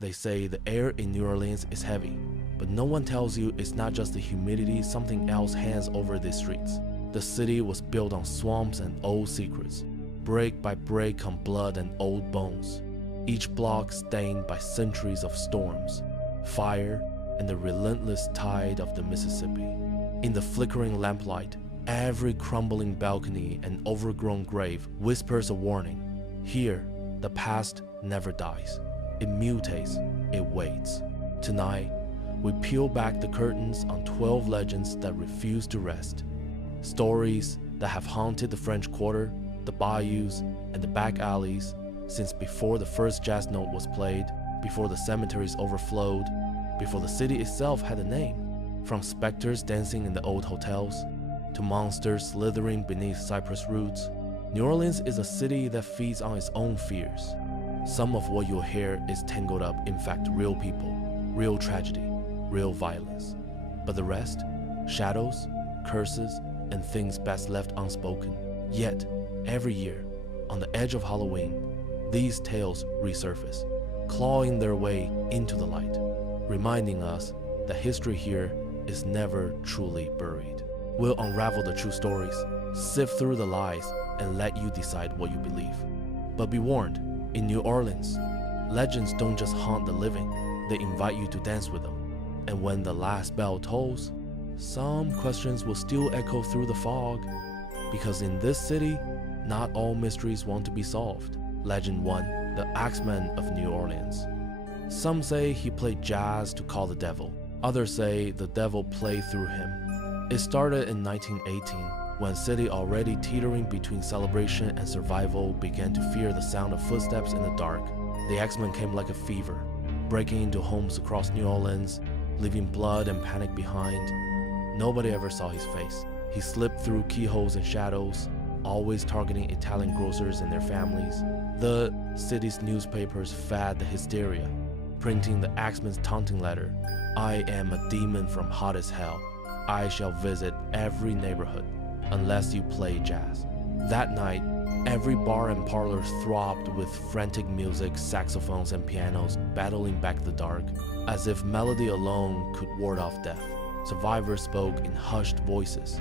They say the air in New Orleans is heavy, but no one tells you it's not just the humidity, something else hangs over the streets. The city was built on swamps and old secrets. Break by break come blood and old bones. Each block stained by centuries of storms, fire, and the relentless tide of the Mississippi. In the flickering lamplight, every crumbling balcony and overgrown grave whispers a warning. Here, the past never dies. It mutates, it waits. Tonight, we peel back the curtains on 12 legends that refuse to rest. Stories that have haunted the French Quarter, the bayous, and the back alleys since before the first jazz note was played, before the cemeteries overflowed, before the city itself had a name. From specters dancing in the old hotels, to monsters slithering beneath cypress roots, New Orleans is a city that feeds on its own fears. Some of what you'll hear is tangled up, in fact, real people, real tragedy, real violence. But the rest, shadows, curses, and things best left unspoken. Yet, every year, on the edge of Halloween, these tales resurface, clawing their way into the light, reminding us that history here is never truly buried. We'll unravel the true stories, sift through the lies, and let you decide what you believe. But be warned, in New Orleans, legends don't just haunt the living, they invite you to dance with them. And when the last bell tolls, some questions will still echo through the fog, because in this city, not all mysteries want to be solved. Legend 1, the Axeman of New Orleans. Some say he played jazz to call the devil. Others say the devil played through him. It started in 1918, when city already teetering between celebration and survival began to fear the sound of footsteps in the dark. The Axeman came like a fever, breaking into homes across New Orleans, leaving blood and panic behind. Nobody ever saw his face. He slipped through keyholes and shadows, always targeting Italian grocers and their families. The city's newspapers fed the hysteria, printing the Axeman's taunting letter, "I am a demon from hot as hell. I shall visit every neighborhood unless you play jazz." That night, every bar and parlor throbbed with frantic music, saxophones and pianos battling back the dark, as if melody alone could ward off death. Survivors spoke in hushed voices,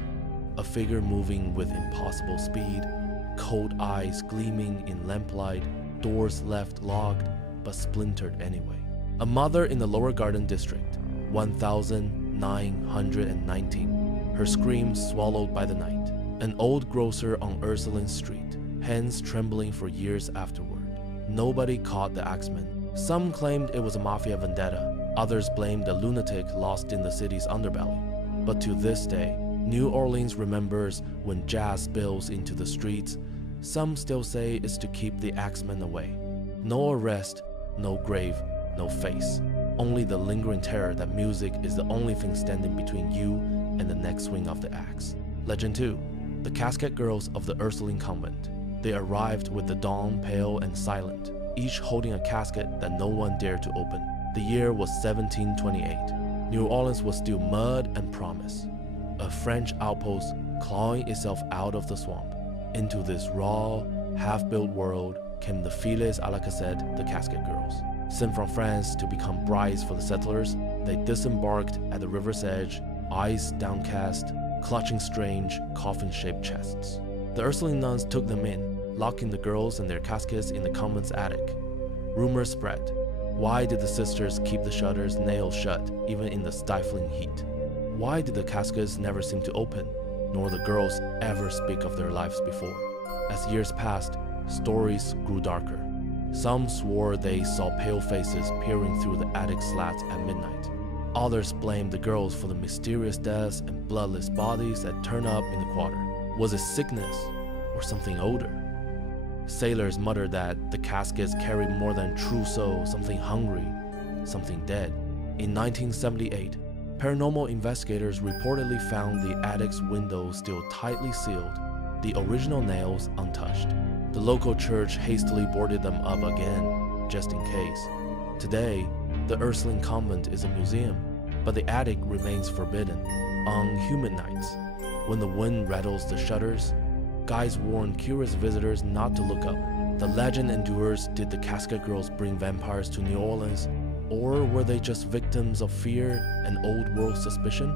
a figure moving with impossible speed, cold eyes gleaming in lamplight, doors left locked but splintered anyway. A mother in the Lower Garden District, 1919, her screams swallowed by the night. An old grocer on Ursuline Street, hands trembling for years afterward. Nobody caught the Axeman. Some claimed it was a mafia vendetta, others blamed a lunatic lost in the city's underbelly. But to this day, New Orleans remembers when jazz spills into the streets. Some still say it's to keep the Axeman away. No arrest, no grave, no face. Only the lingering terror that music is the only thing standing between you and the next swing of the axe. Legend 2, the Casket Girls of the Ursuline Convent. They arrived with the dawn pale and silent, each holding a casket that no one dared to open. The year was 1728. New Orleans was still mud and promise. A French outpost clawing itself out of the swamp. Into this raw, half-built world came the filles à la cassette, the Casket Girls. Sent from France to become brides for the settlers, they disembarked at the river's edge, eyes downcast, clutching strange, coffin-shaped chests. The Ursuline nuns took them in, locking the girls and their caskets in the convent's attic. Rumors spread. Why did the sisters keep the shutters nailed shut, even in the stifling heat? Why did the caskets never seem to open, nor the girls ever speak of their lives before? As years passed, stories grew darker. Some swore they saw pale faces peering through the attic slats at midnight. Others blamed the girls for the mysterious deaths and bloodless bodies that turned up in the quarter. Was it sickness or something older? Sailors muttered that the caskets carried more than trousseau, something hungry, something dead. In 1978, paranormal investigators reportedly found the attic's windows still tightly sealed, the original nails untouched. The local church hastily boarded them up again, just in case. Today, the Ursuline Convent is a museum, but the attic remains forbidden. On humid nights, when the wind rattles the shutters, guides warn curious visitors not to look up. The legend endures. Did the Casket Girls bring vampires to New Orleans? Or were they just victims of fear and old world suspicion?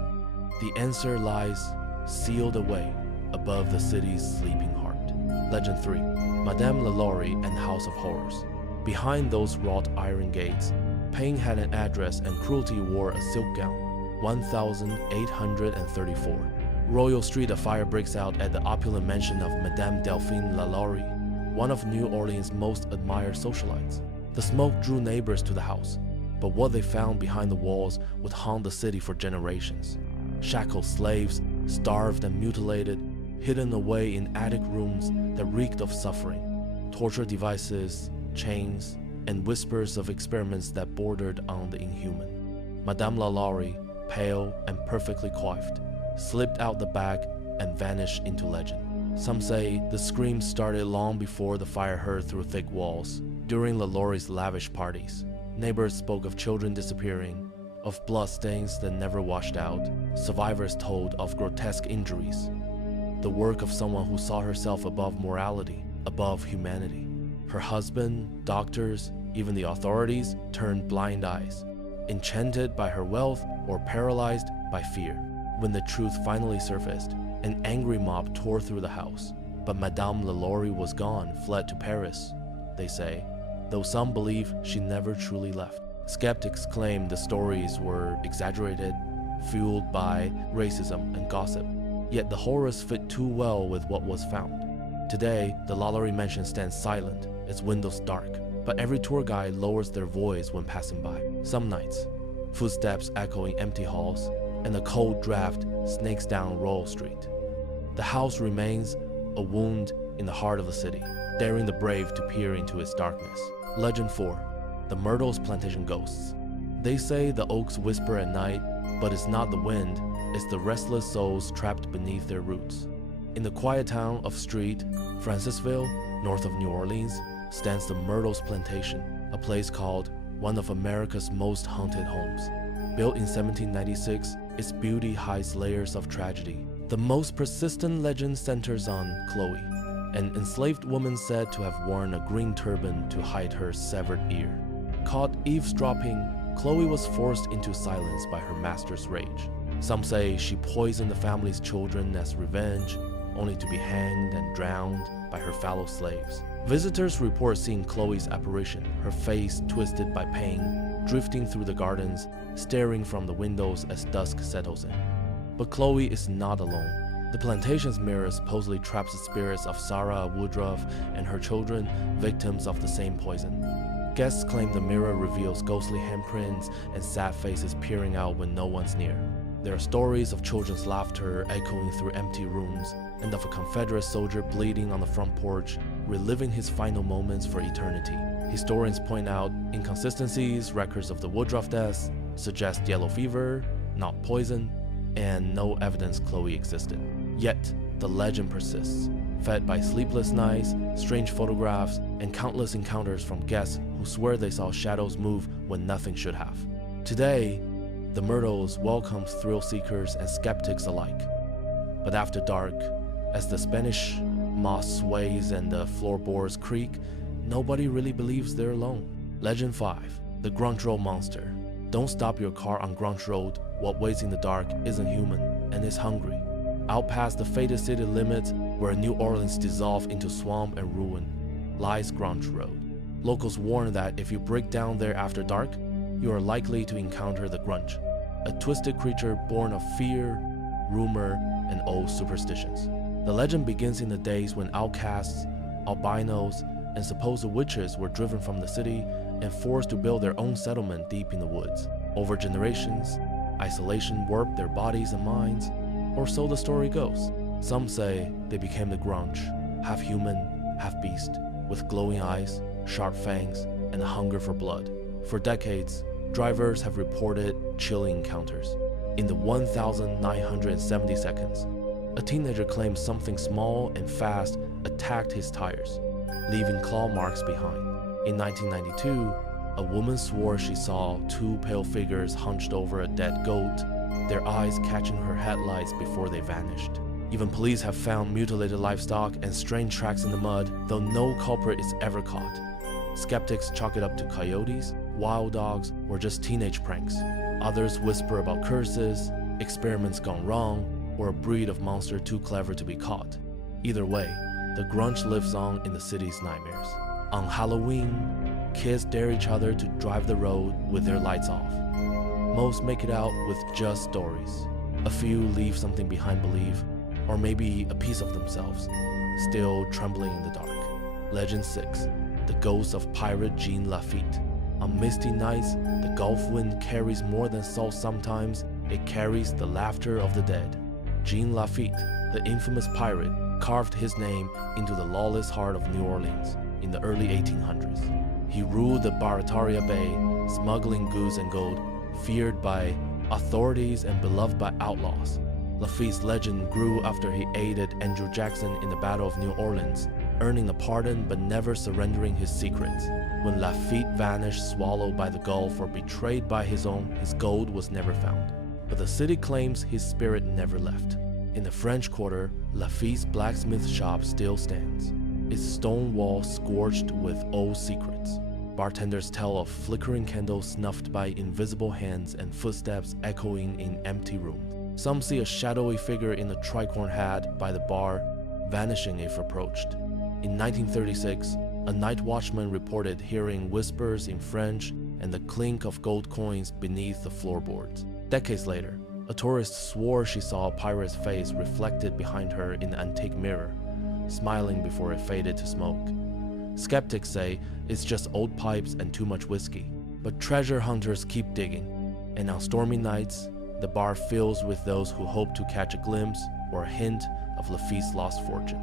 The answer lies sealed away above the city's sleeping heart. Legend 3. Madame Lalaurie and House of Horrors. Behind those wrought iron gates, pain had an address and cruelty wore a silk gown. 1834. Royal Street, a fire breaks out at the opulent mansion of Madame Delphine Lalaurie, one of New Orleans' most admired socialites. The smoke drew neighbors to the house, but what they found behind the walls would haunt the city for generations. Shackled slaves, starved and mutilated, hidden away in attic rooms that reeked of suffering, torture devices, chains, and whispers of experiments that bordered on the inhuman. Madame Lalaurie, pale and perfectly coiffed, slipped out the bag and vanished into legend. Some say the screams started long before the fire heard through thick walls. During Lalaurie's lavish parties, neighbors spoke of children disappearing, of bloodstains that never washed out. Survivors told of grotesque injuries, the work of someone who saw herself above morality, above humanity. Her husband, doctors, even the authorities turned blind eyes, enchanted by her wealth or paralyzed by fear. When the truth finally surfaced, an angry mob tore through the house. But Madame Lalaurie was gone, fled to Paris, they say, though some believe she never truly left. Skeptics claim the stories were exaggerated, fueled by racism and gossip. Yet the horrors fit too well with what was found. Today, the Lalaurie mansion stands silent, its windows dark, but every tour guide lowers their voice when passing by. Some nights, footsteps echo in empty halls, and a cold draft snakes down Royal Street. The house remains a wound in the heart of the city, daring the brave to peer into its darkness. Legend 4. The Myrtle's Plantation Ghosts. They say the oaks whisper at night, but it's not the wind, it's the restless souls trapped beneath their roots. In the quiet town of Street, Francisville, north of New Orleans, stands the Myrtle's Plantation, a place called one of America's most haunted homes. Built in 1796, its beauty hides layers of tragedy. The most persistent legend centers on Chloe, an enslaved woman said to have worn a green turban to hide her severed ear. Caught eavesdropping, Chloe was forced into silence by her master's rage. Some say she poisoned the family's children as revenge, only to be hanged and drowned by her fellow slaves. Visitors report seeing Chloe's apparition, her face twisted by pain, drifting through the gardens, staring from the windows as dusk settles in. But Chloe is not alone. The plantation's mirror supposedly traps the spirits of Sarah Woodruff and her children, victims of the same poison. Guests claim the mirror reveals ghostly handprints and sad faces peering out when no one's near. There are stories of children's laughter echoing through empty rooms, and of a Confederate soldier bleeding on the front porch, reliving his final moments for eternity. Historians point out inconsistencies. Records of the Woodruff deaths suggest yellow fever, not poison, and no evidence Chloe existed. Yet, the legend persists, fed by sleepless nights, strange photographs, and countless encounters from guests who swear they saw shadows move when nothing should have. Today, the Myrtles welcomes thrill seekers and skeptics alike. But after dark, as the Spanish moss sways and the floorboards creak, nobody really believes they're alone. Legend 5. The Grunge Road Monster. Don't stop your car on Grunge Road. What waits in the dark isn't human and is hungry. Out past the fated city limits, where New Orleans dissolved into swamp and ruin, lies Grunge Road. Locals warn that if you break down there after dark, you are likely to encounter the Grunge, a twisted creature born of fear, rumor, and old superstitions. The legend begins in the days when outcasts, albinos, and supposed witches were driven from the city and forced to build their own settlement deep in the woods. Over generations, isolation warped their bodies and minds, or so the story goes. Some say they became the Grunge, half human, half beast, with glowing eyes, sharp fangs, and a hunger for blood. For decades, drivers have reported chilling encounters. In the 1,970 seconds, a teenager claimed something small and fast attacked his tires, leaving claw marks behind. In 1992, a woman swore she saw two pale figures hunched over a dead goat, their eyes catching her headlights before they vanished. Even police have found mutilated livestock and strange tracks in the mud, though no culprit is ever caught. Skeptics chalk it up to coyotes, wild dogs, or just teenage pranks. Others whisper about curses, experiments gone wrong, or a breed of monster too clever to be caught. Either way, the grunge lives on in the city's nightmares. On Halloween, kids dare each other to drive the road with their lights off. Most make it out with just stories. A few leave something behind belief, or maybe a piece of themselves, still trembling in the dark. Legend 6. The ghost of pirate Jean Lafitte. On misty nights, the Gulf wind carries more than salt sometimes, it carries the laughter of the dead. Jean Lafitte, the infamous pirate, carved his name into the lawless heart of New Orleans in the early 1800s. He ruled the Barataria Bay, smuggling goods and gold, feared by authorities and beloved by outlaws. Lafitte's legend grew after he aided Andrew Jackson in the Battle of New Orleans, earning a pardon but never surrendering his secrets. When Lafitte vanished, swallowed by the Gulf, or betrayed by his own, his gold was never found. But the city claims his spirit never left. In the French Quarter, Lafitte's blacksmith shop still stands, its stone wall scorched with old secrets. Bartenders tell of flickering candles snuffed by invisible hands and footsteps echoing in empty rooms. Some see a shadowy figure in a tricorn hat by the bar, vanishing if approached. In 1936, a night watchman reported hearing whispers in French and the clink of gold coins beneath the floorboards. Decades later, a tourist swore she saw a pirate's face reflected behind her in an antique mirror, smiling before it faded to smoke. Skeptics say it's just old pipes and too much whiskey, but treasure hunters keep digging, and on stormy nights, the bar fills with those who hope to catch a glimpse or a hint of Lafitte's lost fortune.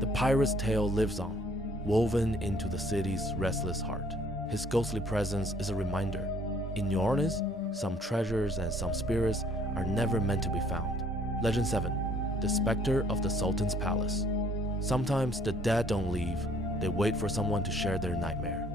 The pirate's tale lives on, woven into the city's restless heart. His ghostly presence is a reminder. In New Orleans, some treasures and some spirits are never meant to be found. Legend 7. The Spectre of the Sultan's Palace. Sometimes the dead don't leave, they wait for someone to share their nightmare.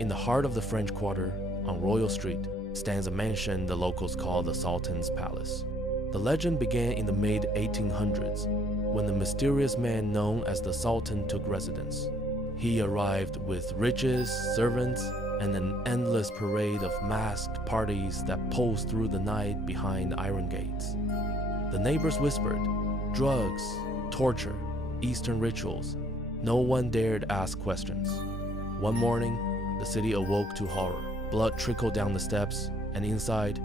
In the heart of the French Quarter, on Royal Street, stands a mansion the locals call the Sultan's Palace. The legend began in the mid-1800s, when the mysterious man known as the Sultan took residence. He arrived with riches, servants, and an endless parade of masked parties that pulsed through the night behind iron gates. The neighbors whispered, drugs, torture, Eastern rituals. No one dared ask questions. One morning, the city awoke to horror. Blood trickled down the steps, and inside,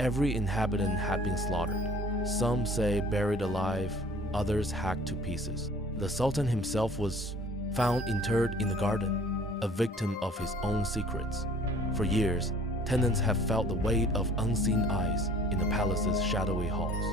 every inhabitant had been slaughtered. Some say buried alive, others hacked to pieces. The Sultan himself was found interred in the garden, a victim of his own secrets. For years, tenants have felt the weight of unseen eyes in the palace's shadowy halls.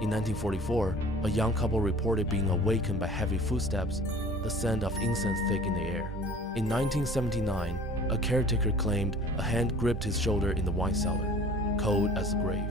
In 1944, a young couple reported being awakened by heavy footsteps, the scent of incense thick in the air. In 1979, a caretaker claimed a hand gripped his shoulder in the wine cellar, cold as the grave.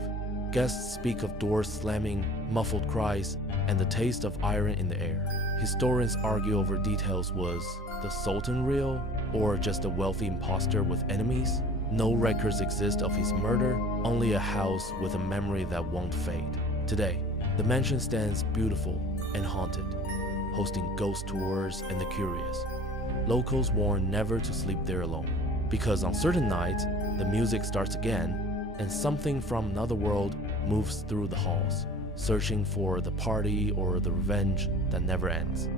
Guests speak of doors slamming, muffled cries, and the taste of iron in the air. Historians argue over details. Was the Sultan real, or just a wealthy imposter with enemies? No records exist of his murder, only a house with a memory that won't fade. Today, the mansion stands beautiful and haunted, hosting ghost tours and the curious. Locals warn never to sleep there alone, because on certain nights, the music starts again, and something from another world moves through the halls, searching for the party or the revenge that never ends.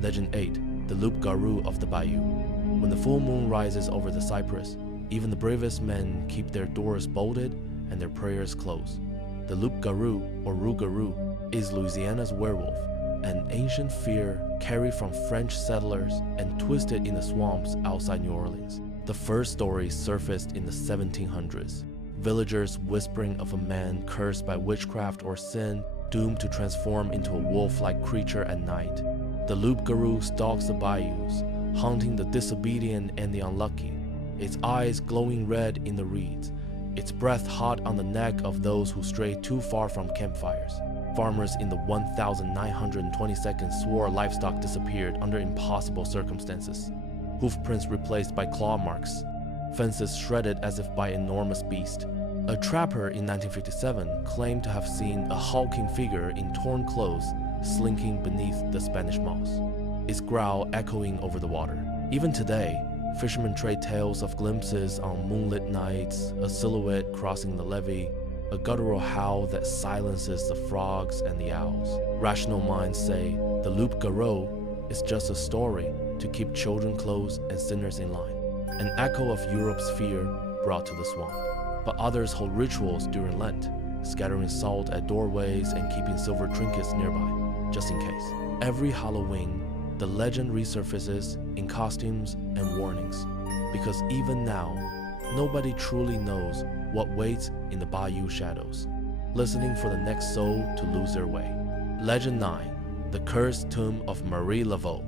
Legend 8. The loup-garou of the bayou. When the full moon rises over the cypress, even the bravest men keep their doors bolted and their prayers closed. The loup-garou, or rougarou, is Louisiana's werewolf, an ancient fear carried from French settlers and twisted in the swamps outside New Orleans. The first story surfaced in the 1700s, villagers whispering of a man cursed by witchcraft or sin, doomed to transform into a wolf-like creature at night. The loup-garou stalks the bayous, haunting the disobedient and the unlucky, its eyes glowing red in the reeds, its breath hot on the neck of those who stray too far from campfires. Farmers in the 1922nd swore livestock disappeared under impossible circumstances. Hoofprints replaced by claw marks, fences shredded as if by enormous beast. A trapper in 1957 claimed to have seen a hulking figure in torn clothes slinking beneath the Spanish moss, its growl echoing over the water. Even today, fishermen trade tales of glimpses on moonlit nights, a silhouette crossing the levee, a guttural howl that silences the frogs and the owls. Rational minds say the loup garou is just a story to keep children close and sinners in line, an echo of Europe's fear brought to the swamp. But others hold rituals during Lent, scattering salt at doorways and keeping silver trinkets nearby, just in case. Every Halloween, the legend resurfaces in costumes and warnings, because even now, nobody truly knows what waits in the bayou shadows, listening for the next soul to lose their way. Legend 9, the cursed tomb of Marie Laveau.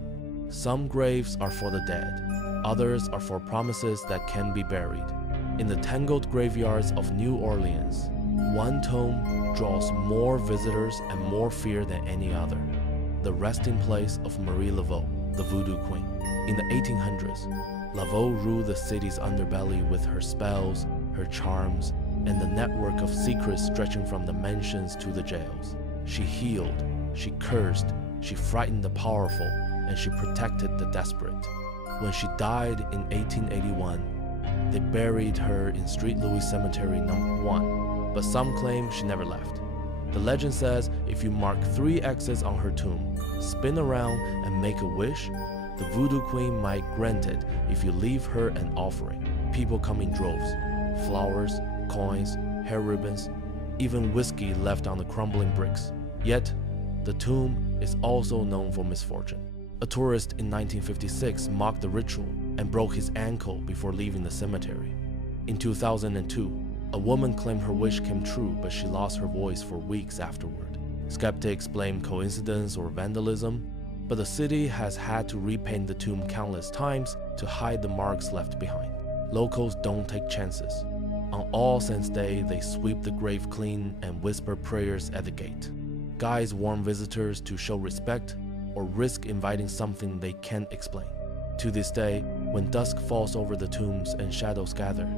Some graves are for the dead, others are for promises that can be buried. In the tangled graveyards of New Orleans, one tomb draws more visitors and more fear than any other. The resting place of Marie Laveau, the Voodoo Queen. In the 1800s, Laveau ruled the city's underbelly with her spells, her charms, and the network of secrets stretching from the mansions to the jails. She healed, she cursed, she frightened the powerful, and she protected the desperate. When she died in 1881, they buried her in Street Louis Cemetery No. 1, but some claim she never left. The legend says if you mark 3 X's on her tomb, spin around and make a wish, the Voodoo Queen might grant it if you leave her an offering. People come in droves, flowers, coins, hair ribbons, even whiskey left on the crumbling bricks. Yet, the tomb is also known for misfortune. A tourist in 1956 mocked the ritual and broke his ankle before leaving the cemetery. In 2002, a woman claimed her wish came true, but she lost her voice for weeks afterward. Skeptics blame coincidence or vandalism, but the city has had to repaint the tomb countless times to hide the marks left behind. Locals don't take chances. On All Saints' Day, they sweep the grave clean and whisper prayers at the gate. Guides warn visitors to show respect or risk inviting something they can't explain. To this day, when dusk falls over the tombs and shadows gather,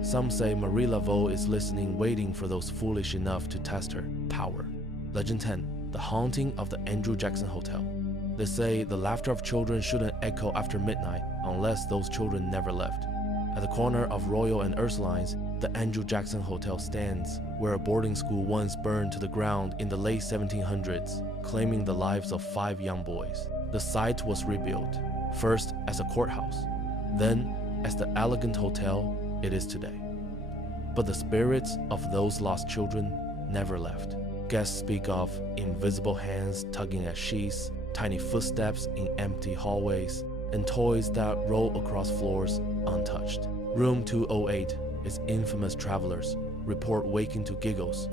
some say Marie Laveau is listening, waiting for those foolish enough to test her power. Legend 10, the haunting of the Andrew Jackson Hotel. They say the laughter of children shouldn't echo after midnight unless those children never left. At the corner of Royal and Ursulines, the Andrew Jackson Hotel stands, where a boarding school once burned to the ground in the late 1700s, claiming the lives of 5 young boys. The site was rebuilt, first as a courthouse, then as the elegant hotel it is today. But the spirits of those lost children never left. Guests speak of invisible hands tugging at sheets, tiny footsteps in empty hallways, and toys that roll across floors untouched. Room 208 is infamous travelers report waking to giggles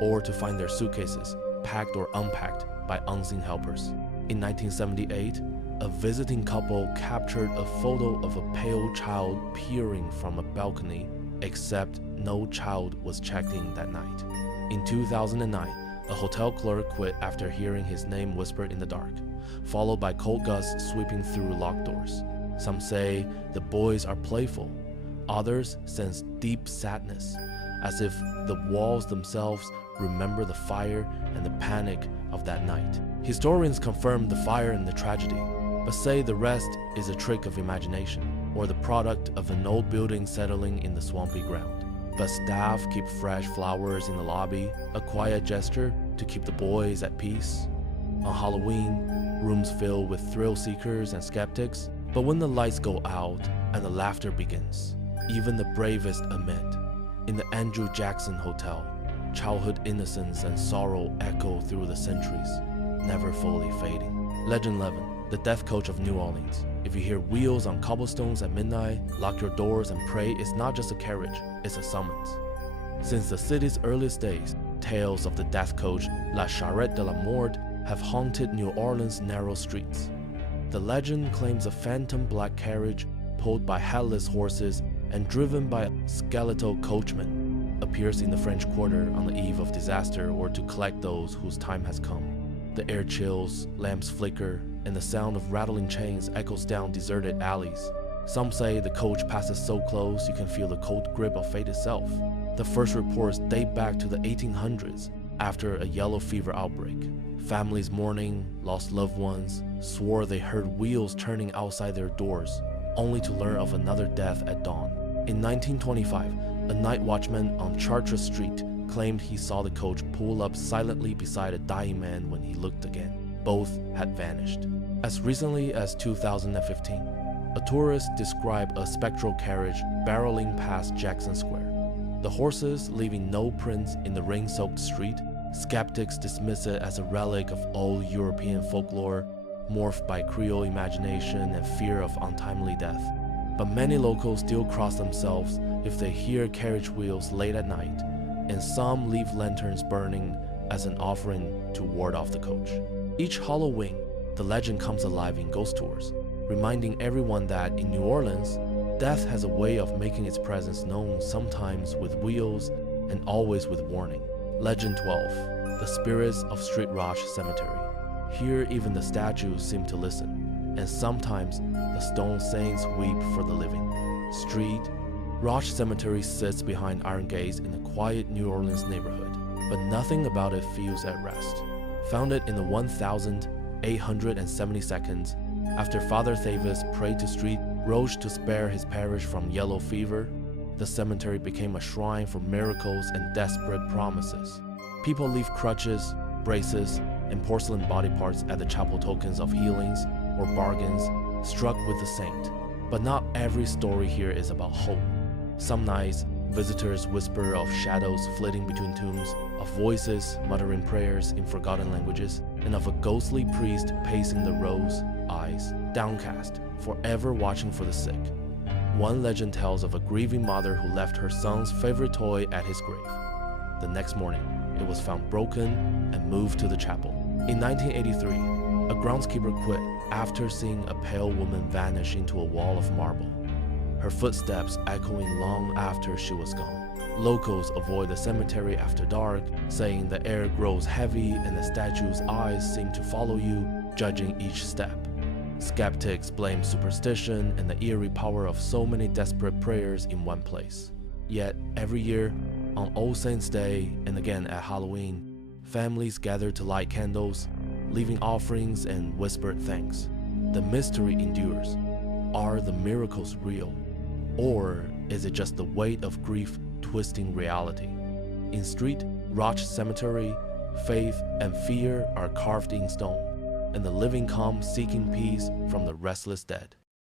or to find their suitcases packed or unpacked by unseen helpers. In 1978, a visiting couple captured a photo of a pale child peering from a balcony, except no child was checked in that night. In 2009, a hotel clerk quit after hearing his name whispered in the dark, followed by cold gusts sweeping through locked doors. Some say the boys are playful. Others sense deep sadness, as if the walls themselves remember the fire and the panic of that night. Historians confirm the fire and the tragedy, but say the rest is a trick of imagination, or the product of an old building settling in the swampy ground. But staff keep fresh flowers in the lobby, a quiet gesture to keep the boys at peace. On Halloween, rooms fill with thrill seekers and skeptics, but when the lights go out and the laughter begins, even the bravest admit. In the Andrew Jackson Hotel, childhood innocence and sorrow echo through the centuries, never fully fading. Legend 11, the death coach of New Orleans. If you hear wheels on cobblestones at midnight, lock your doors and pray it's not just a carriage, it's a summons. Since the city's earliest days, tales of the death coach, La Charrette de la Mort, have haunted New Orleans' narrow streets. The legend claims a phantom black carriage pulled by headless horses and driven by a skeletal coachman appears in the French Quarter on the eve of disaster or to collect those whose time has come. The air chills, lamps flicker, and the sound of rattling chains echoes down deserted alleys. Some say the coach passes so close you can feel the cold grip of fate itself. The first reports date back to the 1800s, after a yellow fever outbreak. Families mourning lost loved ones swore they heard wheels turning outside their doors, only to learn of another death at dawn. In 1925, a night watchman on Chartres Street claimed he saw the coach pull up silently beside a dying man when he looked again. Both had vanished. As recently as 2015, a tourist described a spectral carriage barreling past Jackson Square. The horses leaving no prints in the rain-soaked street. Skeptics dismiss it as a relic of old European folklore, morphed by Creole imagination and fear of untimely death. But many locals still cross themselves if they hear carriage wheels late at night, and some leave lanterns burning as an offering to ward off the coach. Each Halloween, the legend comes alive in ghost tours, reminding everyone that in New Orleans, death has a way of making its presence known, sometimes with wheels and always with warning. Legend 12, the spirits of Street Roche Cemetery. Here even the statues seem to listen, and sometimes the stone saints weep for the living. Street Roche Cemetery sits behind iron gates in a quiet New Orleans neighborhood, but nothing about it feels at rest. Founded in the 1872nd, after Father Thavis prayed to Street Roche to spare his parish from yellow fever, the cemetery became a shrine for miracles and desperate promises. People leave crutches, braces, and porcelain body parts at the chapel tokens of healings or bargains struck with the saint. But not every story here is about hope. Some nights, visitors whisper of shadows flitting between tombs, of voices muttering prayers in forgotten languages, and of a ghostly priest pacing the rows, eyes downcast, forever watching for the sick. One legend tells of a grieving mother who left her son's favorite toy at his grave. The next morning, it was found broken and moved to the chapel. In 1983, a groundskeeper quit after seeing a pale woman vanish into a wall of marble, her footsteps echoing long after she was gone. Locals avoid the cemetery after dark, saying the air grows heavy and the statue's eyes seem to follow you, judging each step. Skeptics blame superstition and the eerie power of so many desperate prayers in one place. Yet, every year, on All Saints' Day and again at Halloween, families gather to light candles, leaving offerings and whispered thanks. The mystery endures. Are the miracles real? Or is it just the weight of grief twisting reality? In Street Roche Cemetery, faith and fear are carved in stone, and the living come seeking peace from the restless dead.